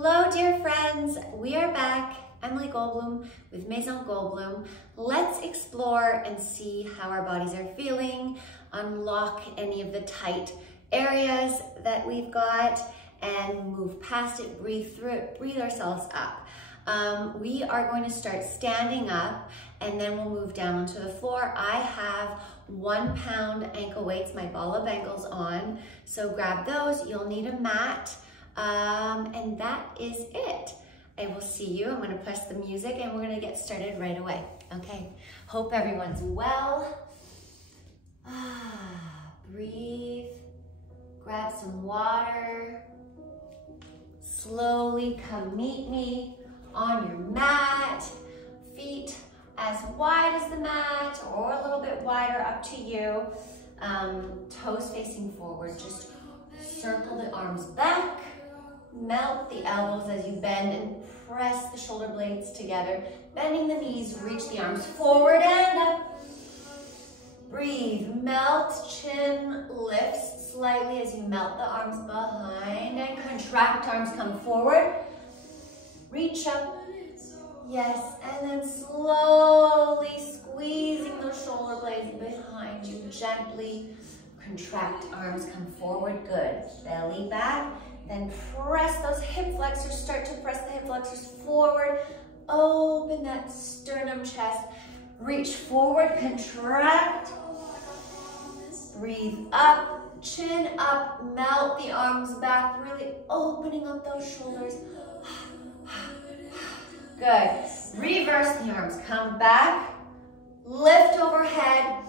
Hello, dear friends. We are back, Emily Goldblum with Maison Goldblum. Let's explore and see how our bodies are feeling, unlock any of the tight areas that we've got, and move past it, breathe through it, breathe ourselves up. We are going to start standing up, and then we'll move down onto the floor. I have 1 pound ankle weights, my ball of ankles on, so grab those. You'll need a mat. And that is it. I will see you. I'm going to press the music and we're going to get started right away. Okay. Hope everyone's well. Breathe. Grab some water. Slowly come meet me on your mat. Feet as wide as the mat or a little bit wider, up to you. Toes facing forward. Just circle the arms back. Melt the elbows as you bend and press the shoulder blades together. Bending the knees, reach the arms forward and up. Breathe, melt, chin lifts slightly as you melt the arms behind and contract, arms come forward. Reach up, yes, and then slowly squeezing those shoulder blades behind you. Gently contract, arms come forward, good. Belly back. Then press those hip flexors, start to press the hip flexors forward. Open that sternum chest. Reach forward, contract. Breathe up, chin up, melt the arms back, really opening up those shoulders. Good. Reverse the arms, come back, lift overhead,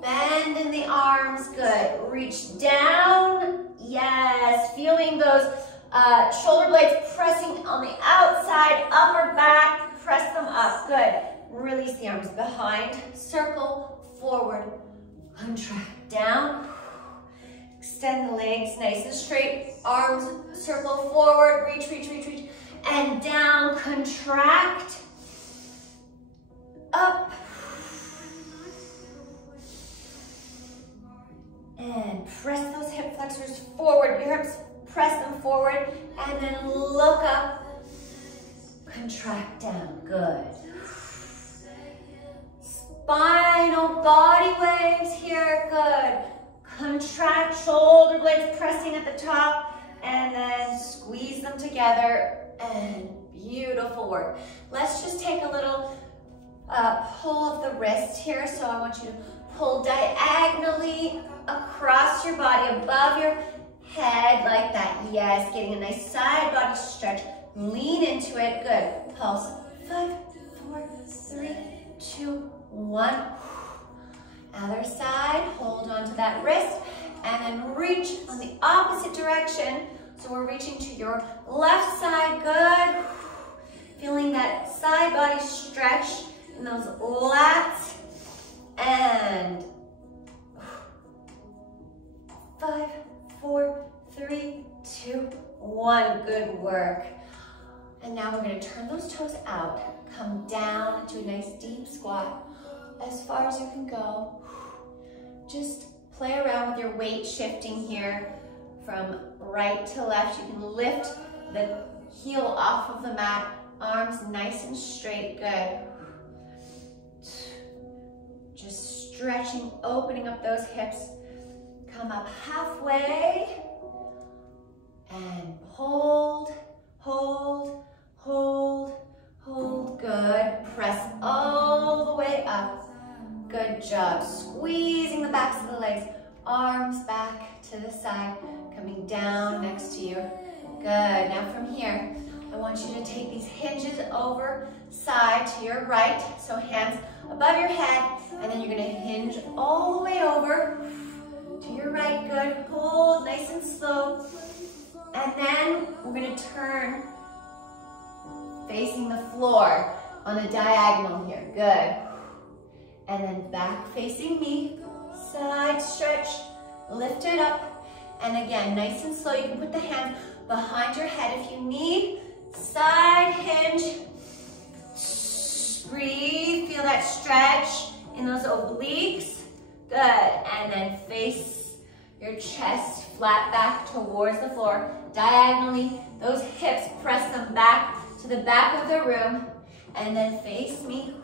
bend in the arms, good. Reach down. Yes, feeling those shoulder blades pressing on the outside, upper back, press them up, good. Release the arms behind, circle, forward, contract, down. Extend the legs nice and straight, arms circle forward, reach, reach, reach, reach, and down, contract, up, and press those hip flexors forward. Your hips, press them forward, and then look up. Contract down, good. Spinal body waves here, good. Contract, shoulder blades pressing at the top, and then squeeze them together, and beautiful work. Let's just take a little pull of the wrist here, so I want you to pull diagonally across your body, above your head, like that. Yes, getting a nice side body stretch. Lean into it, good. Pulse, 5, 4, 3, 2, 1. Other side, hold on to that wrist, and then reach on the opposite direction. So we're reaching to your left side, good. Feeling that side body stretch in those lats, and 5, 4, 3, 2, 1. Good work. And now we're going to turn those toes out. Come down into a nice deep squat as far as you can go. Just play around with your weight shifting here from right to left. You can lift the heel off of the mat. Arms nice and straight. Good. Just stretching, opening up those hips. Come up halfway and hold, hold, hold, hold. Good. Press all the way up. Good job. Squeezing the backs of the legs. Arms back to the side, coming down next to you. Good. Now from here, I want you to take these hinges over side to your right. So hands above your head, and then you're going to hinge all the way over to your right, good. Hold nice and slow. And then we're going to turn facing the floor on a diagonal here, good. And then back facing me, side stretch, lift it up. And again, nice and slow. You can put the hands behind your head if you need. Side hinge. Breathe, feel that stretch in those obliques. Good, and then face your your chest flat back towards the floor, diagonally. Those hips, press them back to the back of the room, and then face me.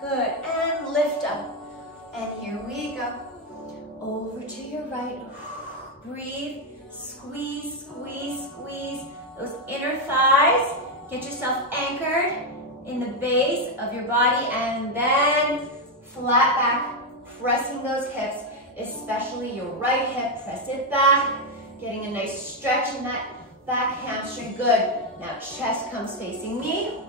Good, and lift up. And here we go. Over to your right. Breathe, squeeze, squeeze, squeeze those inner thighs. Get yourself anchored in the base of your body, and then flat back, pressing those hips, especially your right hip. Press it back, getting a nice stretch in that back hamstring. Good. Now chest comes facing me,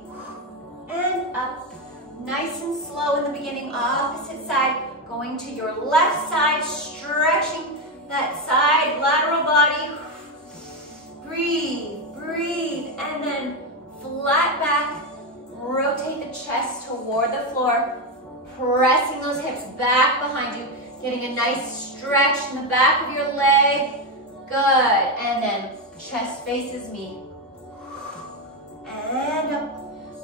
and up. Nice and slow in the beginning, opposite side, going to your left side, stretching that side lateral body. Breathe, breathe, and then flat back, rotate the chest toward the floor, pressing those hips back behind you, getting a nice stretch in the back of your leg. Good, and then chest faces me. And up,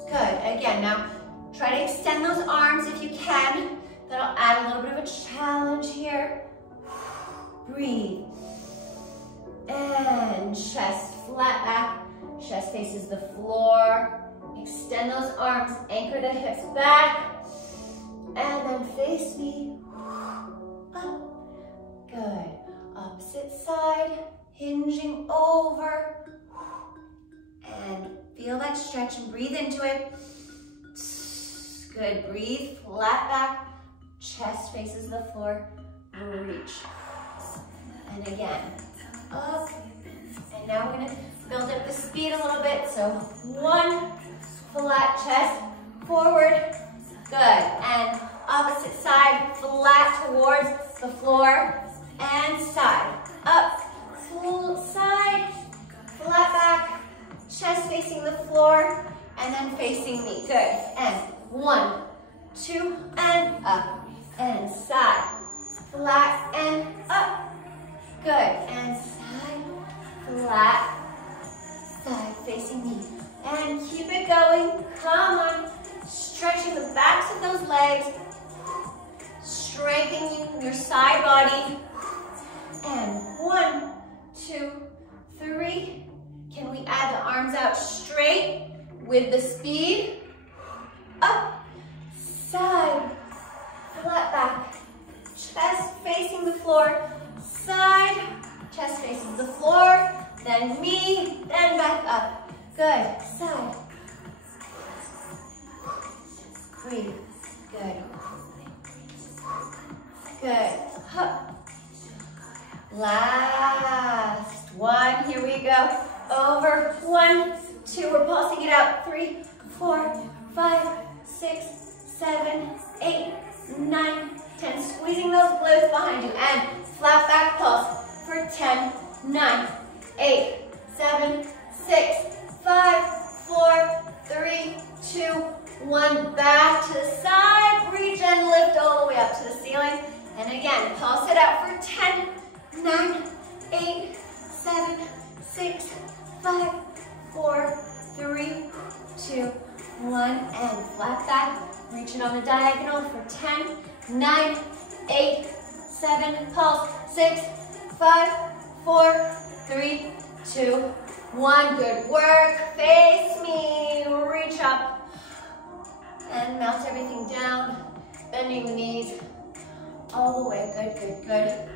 good. Again, now try to extend those arms if you can. That'll add a little bit of a challenge here. Breathe. And chest flat back, chest faces the floor. Extend those arms, anchor the hips back, and then face me. Up. Good. Opposite side, hinging over. And feel that stretch and breathe into it. Good, breathe, flat back, chest faces the floor, reach. And again, up. And now we're gonna build up the speed a little bit. So 1, flat chest, forward, good. And opposite side, flat towards the floor, and side. Up, full side, flat back, chest facing the floor, and then facing me, good. And 1, 2, and up, and side, flat, and up, good. And side, flat, side, facing me. And keep it going, come on. Stretching the backs of those legs, strengthening your side body. And 1, 2, 3. Can we add the arms out straight with the speed? Up, side, flat back, chest facing the floor, side, chest faces the floor, then me, then back up. Good, side. Breathe, good. Good, up. Last one, here we go. Over, 1, 2, we're pulsing it out. 3, 4, 5, 6, 7, 8, 9, 10. Squeezing those glutes behind you. And flat back pulse for 10, 9, 8, 7, 6, 5, 4, 3, 2, 1. Back to the side. Reach and lift all the way up to the ceiling. And again, pulse it out for 10, 9, 8, 7, 6, 5, 4, 3, 2, 1, and flat back. Reach it on the diagonal for 10, 9, 8, 7, pulse, 6, 5, 4, 3, 2, 1. Good work. Face me. Reach up and melt everything down. Bending the knees all the way. Good, good, good.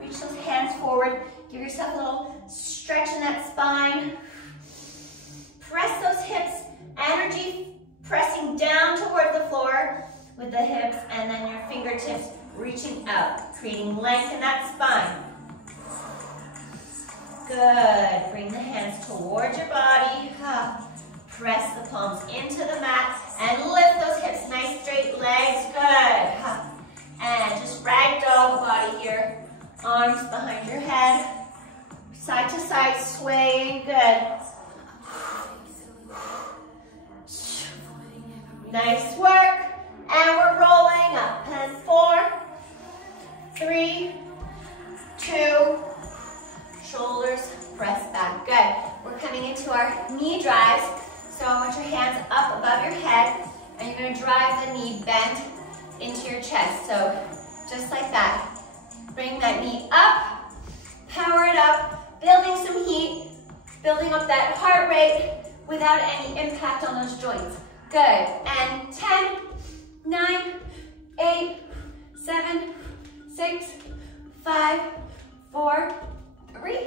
Reach those hands forward. Give yourself a little stretch in that spine. Press those hips. Energy pressing down toward the floor with the hips, and then your fingertips reaching out, creating length in that spine. Good. Bring the hands towards your body. Press the palms into the mat and lift those hips. Nice straight legs. Good. And just ragdoll the body here. Arms behind your head. Side to side swaying. Good. Nice work. And we're rolling up. And 4, 3, 2, shoulders press back. Good. We're coming into our knee drives. So I want your hands up above your head, and you're going to drive the knee bent into your chest. So just like that. Bring that knee up, Power it up, building some heat, building up that heart rate without any impact on those joints. Good, and 10, 9, 8, 7, 6, 5, 4, 3,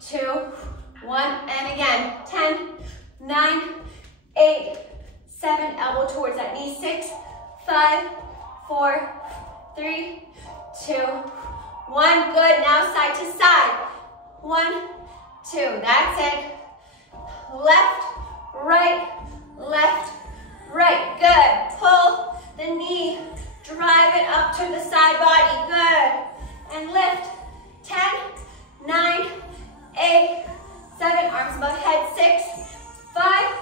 2, 1, and again, 10, 9, 8, 7, elbow towards that knee, 6, 5, 4, 3, 2, 1, good, now side to side, 1, 2, that's it, left, right, good, pull the knee, drive it up to the side body, good, and lift, 10, 9, 8, 7, arms above head, 6, 5,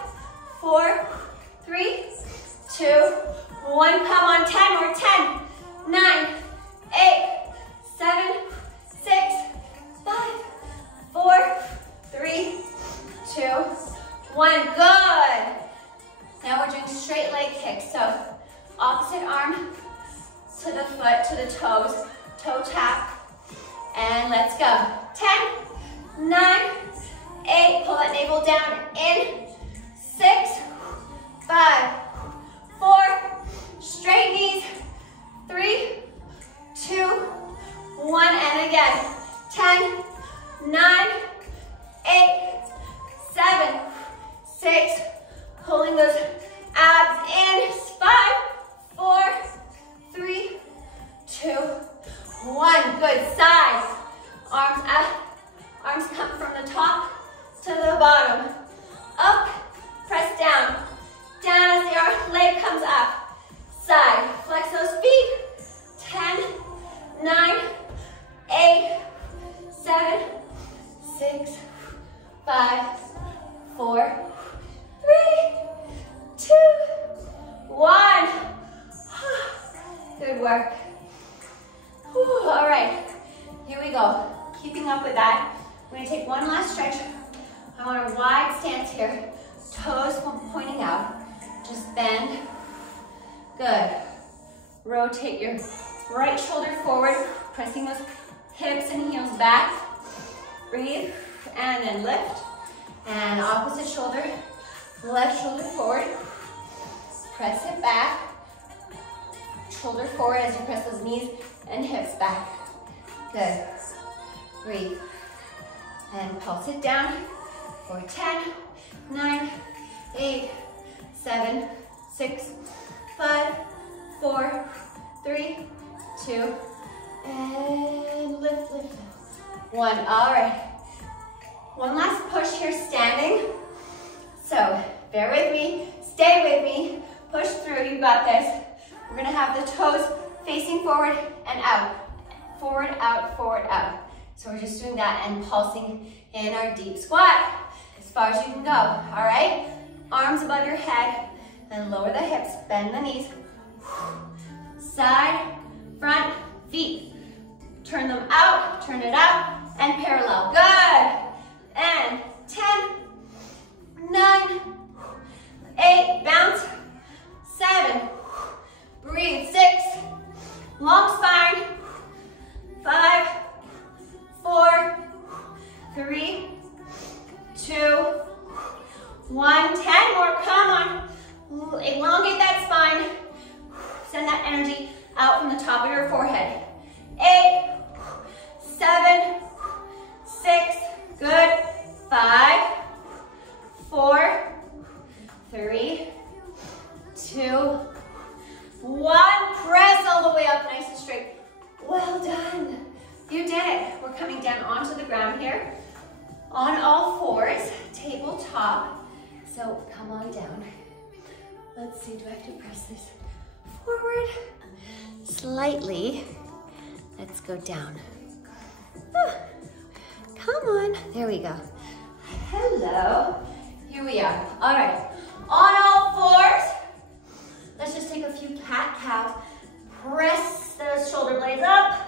4, 3, 2, 1, come on, 10 more, 10, 9, 8, 7, 6, 5, 4, 3, 2, 1, good. Now we're doing straight leg kicks, so opposite arm to the foot, to the toes, toe tap, and let's go. 10, 9, 8, pull that navel down, in, 6, 5, 4, straight knees, 3, 2, 1, and again, 10, 9, 8, 7, 6, pulling those abs in, 5, 4, 3, 2, 1, good, sides, arms up, arms come from the top to the bottom, up, press down, down as the leg comes up, side, flex those feet, 10, 9, 8, 7, 6, 5, 4, 3, 2, 1. Good work. Whew, all right, here we go. Keeping up with that, we're gonna take one last stretch. I want a wide stance here, toes pointing out. Just bend. Good. Rotate your right shoulder forward, pressing those hips and heels back. Breathe, and then lift. And opposite shoulder, left shoulder forward. Press it back. Shoulder forward as you press those knees and hips back. Good. Breathe. And pulse it down for 10, 9, 8, 7, 6, 5, 4, 3, 2, and lift, lift, lift. 1, all right. One last push here, standing. So bear with me, stay with me, push through, you got this. We're gonna have the toes facing forward and out. Forward, out, forward, out. So we're just doing that and pulsing in our deep squat as far as you can go, all right? Arms above your head, then lower the hips, bend the knees. Side, front, feet. Turn them out, turn it out, and parallel. Good. And 10, 9, 8, bounce, 7, breathe, 6, long spine, 5, 4, 3, 2, 1, 10 more, come on. Elongate that spine, send that energy out from the top of your forehead. 8, 7, 6, good, 5, 4, 3, 2, 1, press all the way up nice and straight. Well done, you did it. We're coming down onto the ground here, on all fours, tabletop, so come on down. Let's see, do I have to press this forward? Slightly, let's go down. Come on, there we go. Hello, here we are. All right, on all fours, let's just take a few cat-cows. Press those shoulder blades up,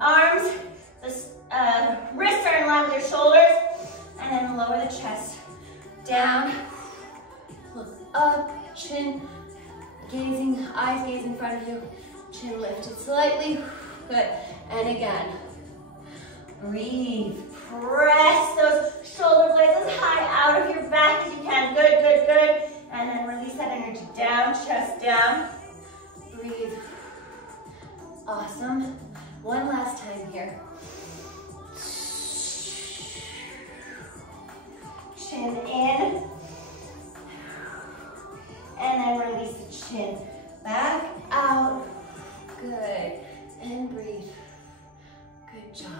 arms, the wrists are in line with your shoulders, and then lower the chest down, look up, chin gazing, eyes gaze in front of you, chin lifted slightly, good, and again. Breathe. Press those shoulder blades as high out of your back as you can. Good, good, good. And then release that energy down, chest down. Breathe. Awesome. One last time here. Chin in. And then release the chin back out. Good. And breathe. Good job.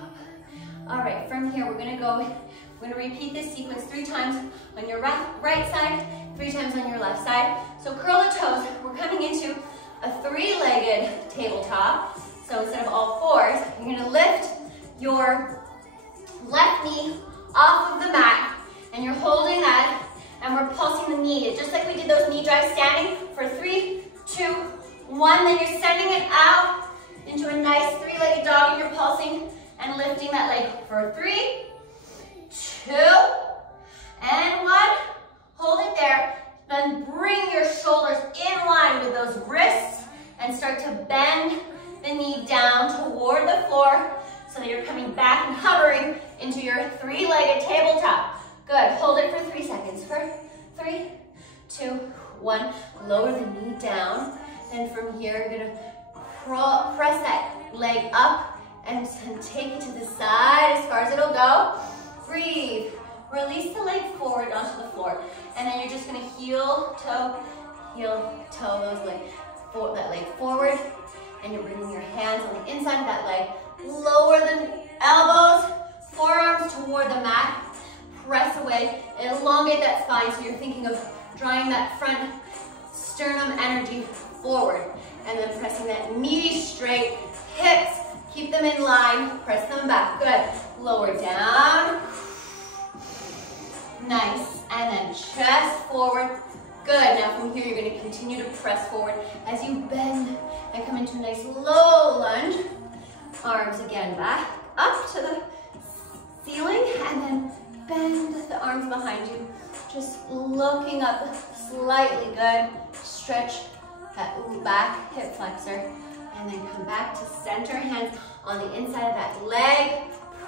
All right, from here, we're gonna repeat this sequence 3 times on your right side, 3 times on your left side. So curl the toes. We're coming into a 3-legged tabletop. So instead of all 4s, you're gonna lift your left knee off of the mat, and you're holding that, and we're pulsing the knee, just like we did those knee drives standing for 3, 2, 1. Then you're sending it out into a nice 3-legged dog, and you're pulsing and lifting that leg for 3, 2, and 1. Hold it there. Then bring your shoulders in line with those wrists and start to bend the knee down toward the floor so that you're coming back and hovering into your 3-legged tabletop. Good. Hold it for 3 seconds. For 3, 2, 1. Lower the knee down. And from here, you're going to press that leg up and take it to the side as far as it'll go. Breathe. Release the leg forward onto the floor. And then you're just going to heel, toe, that leg forward. And you're bringing your hands on the inside of that leg. Lower the elbows, forearms toward the mat. Press away, elongate that spine so you're thinking of drawing that front sternum energy forward. And then pressing that knee straight, hips, keep them in line, press them back. Good. Lower down. Nice. And then chest forward. Good. Now from here, you're going to continue to press forward as you bend and come into a nice low lunge. Arms again back up to the ceiling, and then bend the arms behind you. Just looking up slightly. Good. Stretch that back hip flexor, and then come back to center. Hands on the inside of that leg.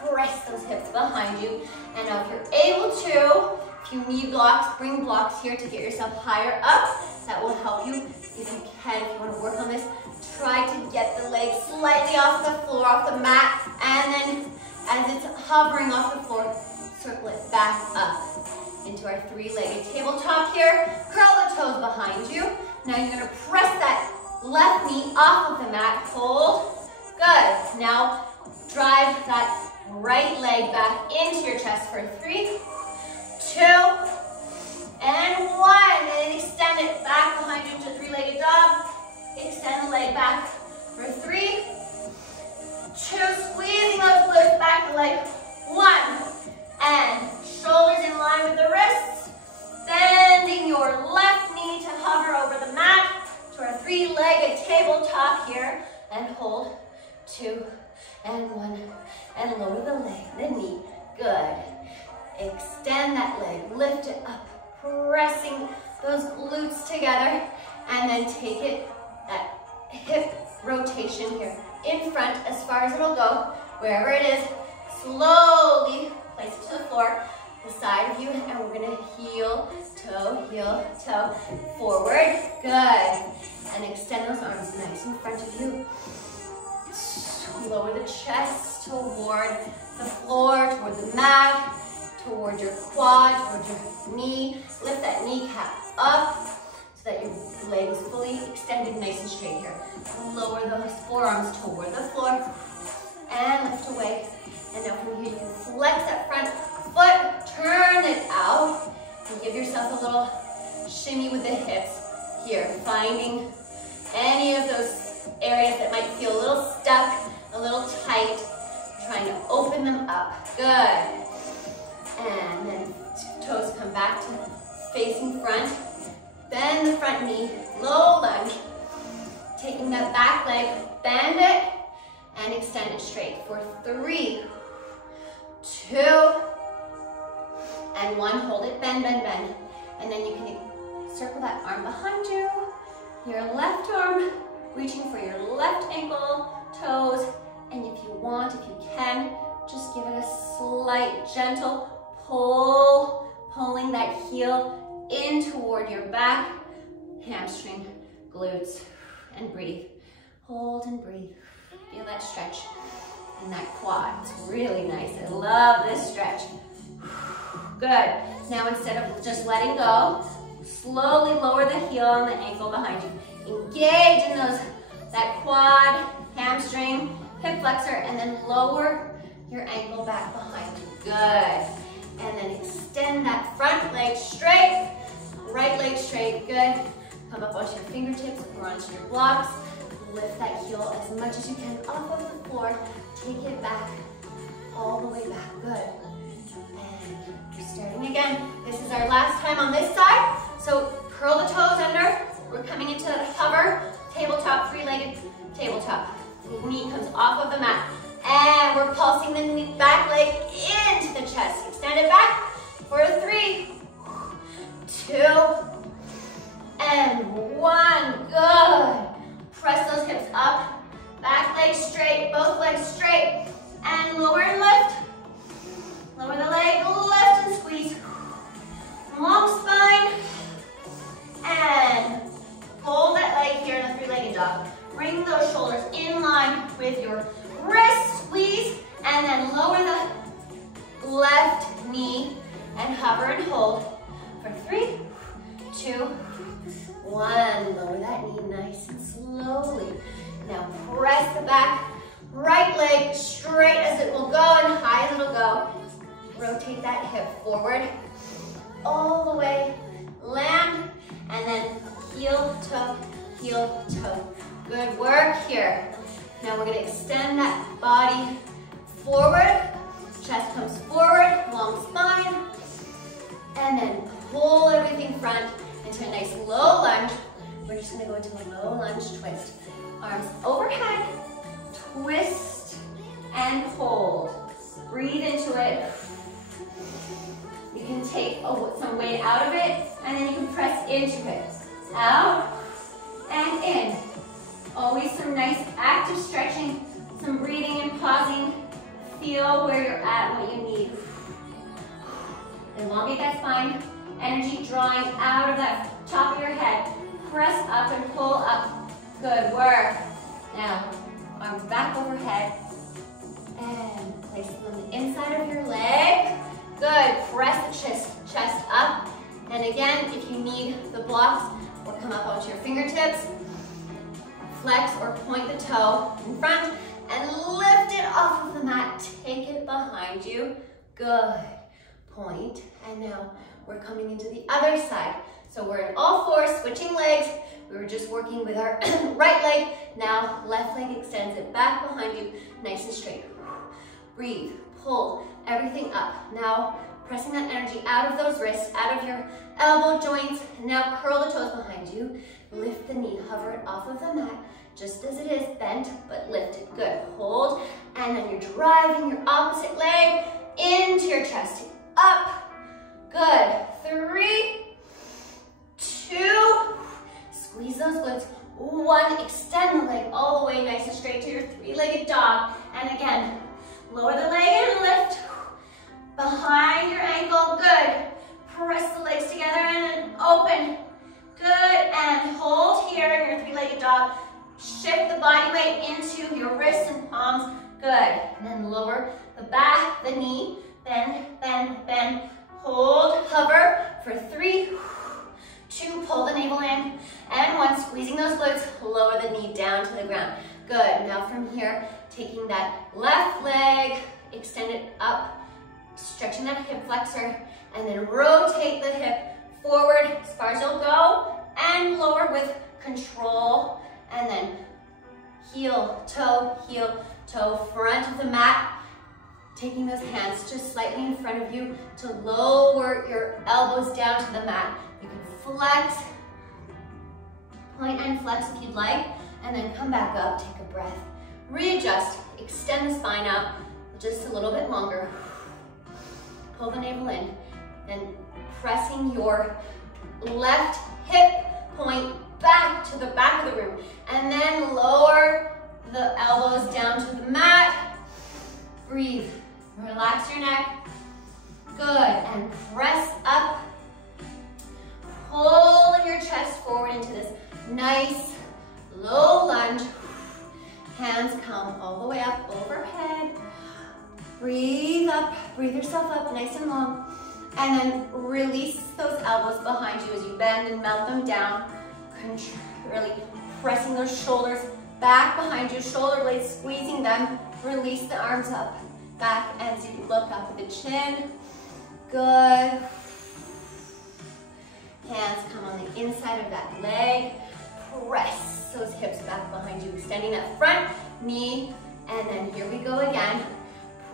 Press those hips behind you. And now if you're able to, if you need blocks, bring blocks here to get yourself higher up. That will help you if you can. If you want to work on this, try to get the leg slightly off the floor, off the mat, and then as it's hovering off the floor, circle it back up into our 3-legged tabletop here. Curl the toes behind you. Now you're going to press that left knee off of the mat. Hold. Good. Now drive that right leg back into your chest for 3, 2, and 1. And then extend it back behind you into 3-legged dog. Extend the leg back for 3, 2, squeezing those glutes back the leg. 1, and shoulders in line with the wrists. Bending your left knee to hover over the mat to our 3-legged tabletop here. And hold. 2, and 1, and lower the knee. Good. Extend that leg, lift it up, pressing those glutes together, and then take it, that hip rotation here in front as far as it'll go, wherever it is. Slowly place it to the floor, the side of you, and we're gonna heel, toe, forward. Good. And extend those arms nice in front of you. Lower the chest toward the floor, toward the mat, toward your quad, toward your knee. Lift that kneecap up so that your leg is fully extended, nice and straight here. Lower those forearms toward the floor and lift away. And now from here, you can flex that front foot, turn it out, and give yourself a little shimmy with the hips here, finding any of those areas that might feel a little stuck, a little tight, trying to open them up. Good. And then toes come back to facing front. Bend the front knee, low lunge. Taking that back leg, bend it, and extend it straight for 3, 2, and 1. Hold it, bend, bend, bend. And then you can circle that arm behind you. Your left arm reaching for your left ankle, toes, and if you want, if you can, Just give it a slight, gentle pull, pulling that heel in toward your back, hamstring, glutes, and breathe. Hold and breathe. Feel that stretch in that quad. It's really nice. I love this stretch. Good. Now instead of just letting go, slowly lower the heel and the ankle behind you. Engage in that quad, hamstring, hip flexor, and then lower your ankle back behind you. Good. And then extend that front leg straight, right leg straight. Good. Come up onto your fingertips or onto your blocks. Lift that heel as much as you can off of the floor. Take it back, all the way back. Good. And we're starting again. This is our last time on this side. So curl the toes under. We're coming into that hover, tabletop, three-legged tabletop. The knee comes off of the mat. And we're pulsing the back leg into the chest. Extend it back for 3, 2, and 1. Good. Press those hips up. Back leg straight, both legs straight. And lower and lift. Lower the leg, lift and squeeze. Long spine. And fold that leg here in a three-legged dog. Bring those shoulders in line with your wrist, squeeze, and then lower the left knee and hover and hold for 3, 2, 1. Lower that knee nice and slowly. Now press the back, right leg straight as it will go and high as it'll go. Rotate that hip forward, all the way, land, and then heel, toe, heel, toe. Good work here. Now we're gonna extend that body forward, chest comes forward, long spine, and then pull everything front into a nice low lunge. We're just gonna go into a low lunge twist. Arms overhead, twist, and hold. Breathe into it. You can take some weight out of it, and then you can press into it. Out and in. Always some nice active stretching, some breathing and pausing. Feel where you're at, what you need. Elongate that spine. Energy drawing out of that top of your head. Press up and pull up. Good work. Now, arms back overhead. And place them on the inside of your leg. Good. Press the chest up. And again, if you need the blocks, or come up onto your fingertips. Flex or point the toe in front and lift it off of the mat. Take it behind you. Good. Point. And now we're coming into the other side. So we're in all fours, switching legs. We were just working with our right leg. Now left leg extends it back behind you, nice and straight. Breathe, pull everything up. Now pressing that energy out of those wrists, out of your elbow joints. Now curl the toes behind you. Lift the knee, hover it off of the mat, just as it is, bent, but lift it. Good, hold, and then you're driving your opposite leg into your chest. Up, good, 3, 2, squeeze those glutes. 1, extend the leg all the way nice and straight to your three-legged dog. And again, lower the leg and lift. Behind your ankle, good. Press the legs together and open. Good, and hold here in your three-legged dog. Shift the body weight into your wrists and palms. Good, and then lower the back, the knee. Bend, bend, bend. Hold, hover for 3, 2, pull the navel in. And 1, squeezing those glutes, lower the knee down to the ground. Good, now from here, taking that left leg, extend it up, stretching that hip flexor, and then rotate the hip forward as far as you'll go, and lower with control, and then heel, toe, front of the mat, taking those hands just slightly in front of you to lower your elbows down to the mat. You can flex, point and flex if you'd like, and then come back up, take a breath, readjust, extend the spine out just a little bit longer. Pull the navel in, then pressing your left hip point back to the back of the room, and then lower the elbows down to the mat. Breathe, Relax your neck. Good, and press up. Pull your chest forward into this nice low lunge. Hands come all the way up overhead. Breathe up, breathe yourself up nice and long. And then release those elbows behind you as you bend and melt them down. Really pressing those shoulders back behind you, shoulder blades squeezing them. Release the arms up, back as you look up with the chin. Good. Hands come on the inside of that leg. Press those hips back behind you, extending that front knee. And then here we go again.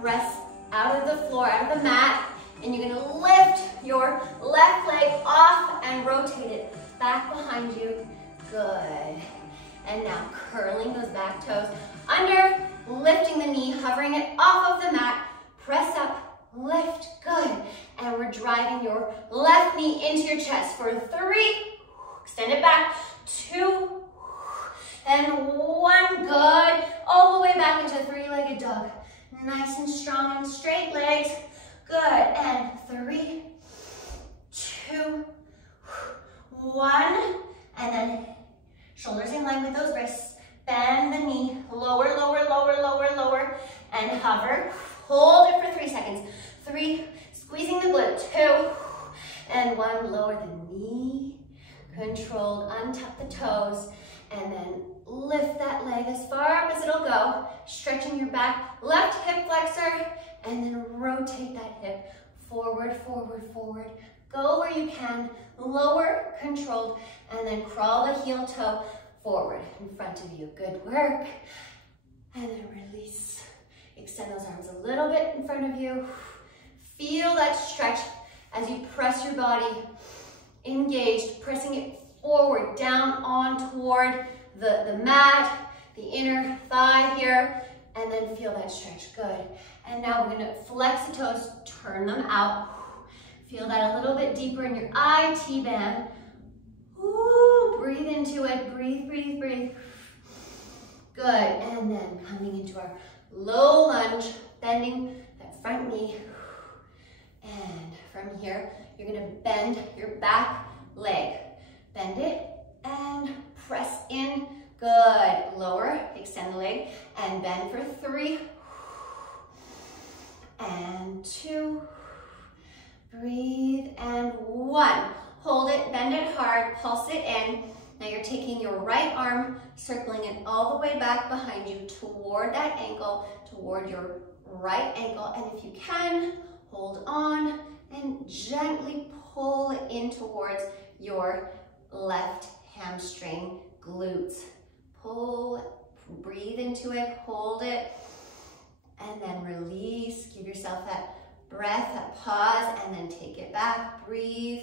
Press out of the floor, out of the mat. And you're gonna lift your left leg off and rotate it back behind you. Good. And now curling those back toes under, lifting the knee, hovering it off of the mat. Press up, lift, good. And we're driving your left knee into your chest for 3, extend it back, 2, and 1, good. All the way back into 3-legged dog. Nice and strong and straight legs. Good, and 3, 2, 1, and then shoulders in line with those wrists. Bend the knee, lower, lower, lower, lower, lower, and hover. Hold it for 3 seconds. 3, squeezing the glute, 2, and 1, lower the knee. Controlled, untuck the toes, and then lift that leg as far up as it'll go. Stretching your back, left hip flexor, and then rotate that hip forward, forward, forward. Go where you can, lower, controlled, and then crawl the heel toe forward in front of you. Good work. And then release. Extend those arms a little bit in front of you. Feel that stretch as you press your body engaged, pressing it forward, down on toward the mat, the inner thigh here, and then feel that stretch. Good. And now we're gonna flex the toes, turn them out. Feel that a little bit deeper in your IT band. Ooh, breathe into it, breathe, breathe, breathe. Good, and then coming into our low lunge, bending that front knee. And from here, you're gonna bend your back leg. Bend it and press in. Good, lower, extend the leg, and bend for 3, and 2, breathe, and 1. Hold it, bend it hard, pulse it in. Now you're taking your right arm, circling it all the way back behind you toward that ankle, toward your right ankle. And if you can, hold on and gently pull it in towards your left hamstring glutes. Pull, breathe into it, hold it, and then release. Give yourself that breath, that pause, and then take it back. Breathe.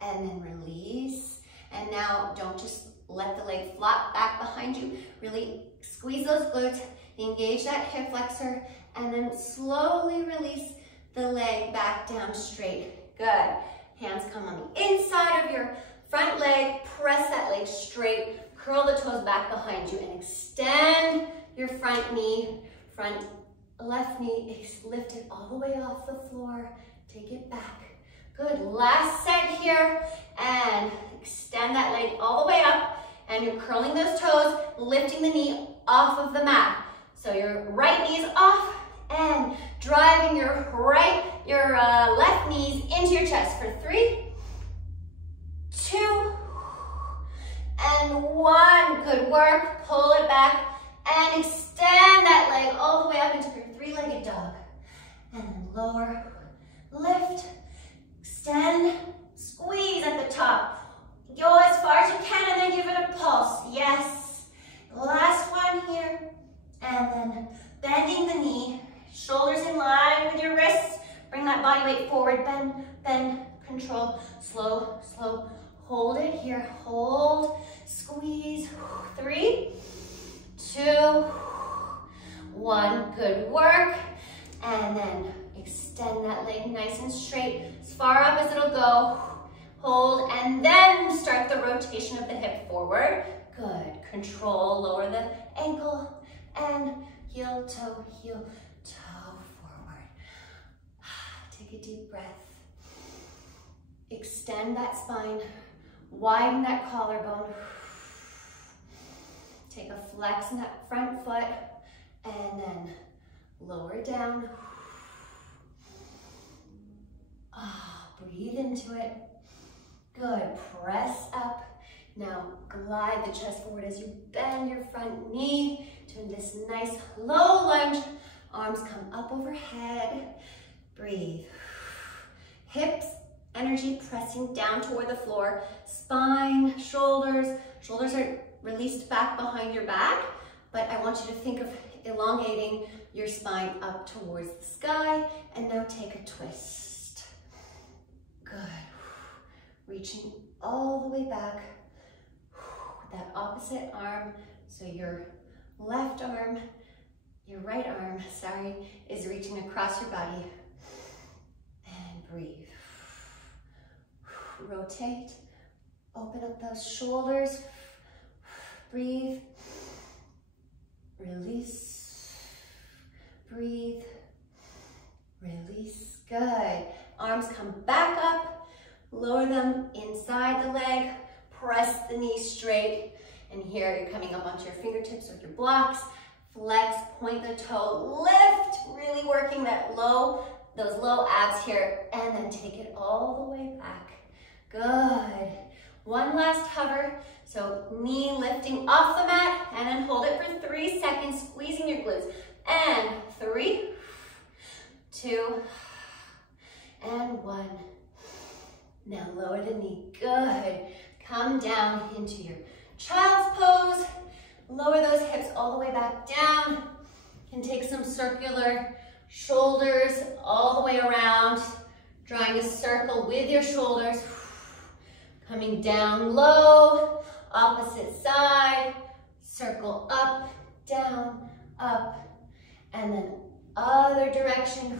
And then release. And now don't just let the leg flop back behind you. Really squeeze those glutes, engage that hip flexor, and then slowly release the leg back down straight. Good. Hands come on the inside of your front leg, press that leg straight, curl the toes back behind you, and extend your front knee, front left knee is lifted all the way off the floor. Take it back. Good, last set here, and extend that leg all the way up, and you're curling those toes, lifting the knee off of the mat. So your right knee is off, and driving your left knees into your chest for 3, 2, and 1. Good work. Pull it back and extend that leg all the way up into your 3-legged dog. And then lower, lift, extend, squeeze at the top. Go as far as you can and then give it a pulse. Yes. Last one here. And then bending the knee, shoulders in line with your wrists. Bring that body weight forward. Bend, bend, control. Slow, slow. Hold it here. Hold, squeeze. 3, 2, 1. Good work. And then extend that leg nice and straight, as far up as it'll go. Hold, and then start the rotation of the hip forward. Good. Control, lower the ankle, and heel, toe, forward. Take a deep breath. Extend that spine, widen that collarbone. Take a flex in that front foot, and then lower down. Breathe into it. Good, press up. Now glide the chest forward as you bend your front knee, doing this nice low lunge. Arms come up overhead. Breathe. Hips, energy pressing down toward the floor. Spine, shoulders. Shoulders are released back behind your back, but I want you to think of elongating your spine up towards the sky. And now take a twist. Good. Reaching all the way back. That opposite arm, so your left arm, your right arm, sorry, is reaching across your body. And breathe. Rotate. Open up those shoulders. Breathe. Release. Breathe. Release. Good. Arms come back up. Lower them inside the leg. Press the knees straight. And here you're coming up onto your fingertips with your blocks. Flex, point the toe, lift. Really working those low abs here. And then take it all the way back. Good. One last hover. So knee lifting off the mat, and then hold it for 3 seconds, squeezing your glutes. And 3, 2, and 1. Now lower the knee. Good. Come down into your child's pose. Lower those hips all the way back down. You can take some circular shoulders all the way around, drawing a circle with your shoulders. Coming down low, opposite side, circle up, down, up, and then other direction.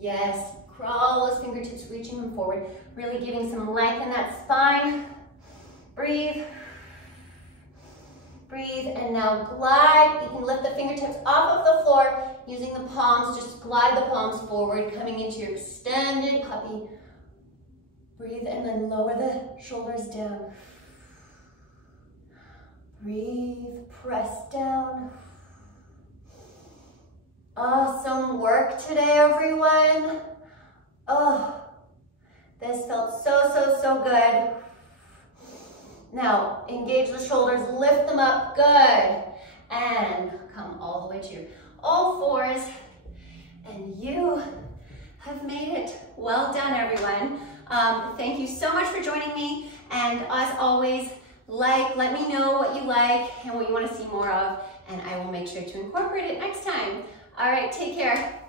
Yes, crawl those fingertips, reaching them forward, really giving some length in that spine. Breathe. Breathe, and now glide. You can lift the fingertips off of the floor, using the palms, just glide the palms forward, coming into your extended puppy. Breathe, and then lower the shoulders down. Breathe, press down. Awesome work today, everyone. Oh, this felt so good. Now, engage the shoulders, lift them up, good. And come all the way to all fours. And you have made it. Well done, everyone. Thank you so much for joining me. And as always, let me know what you like and what you want to see more of, and I will make sure to incorporate it next time. All right, take care.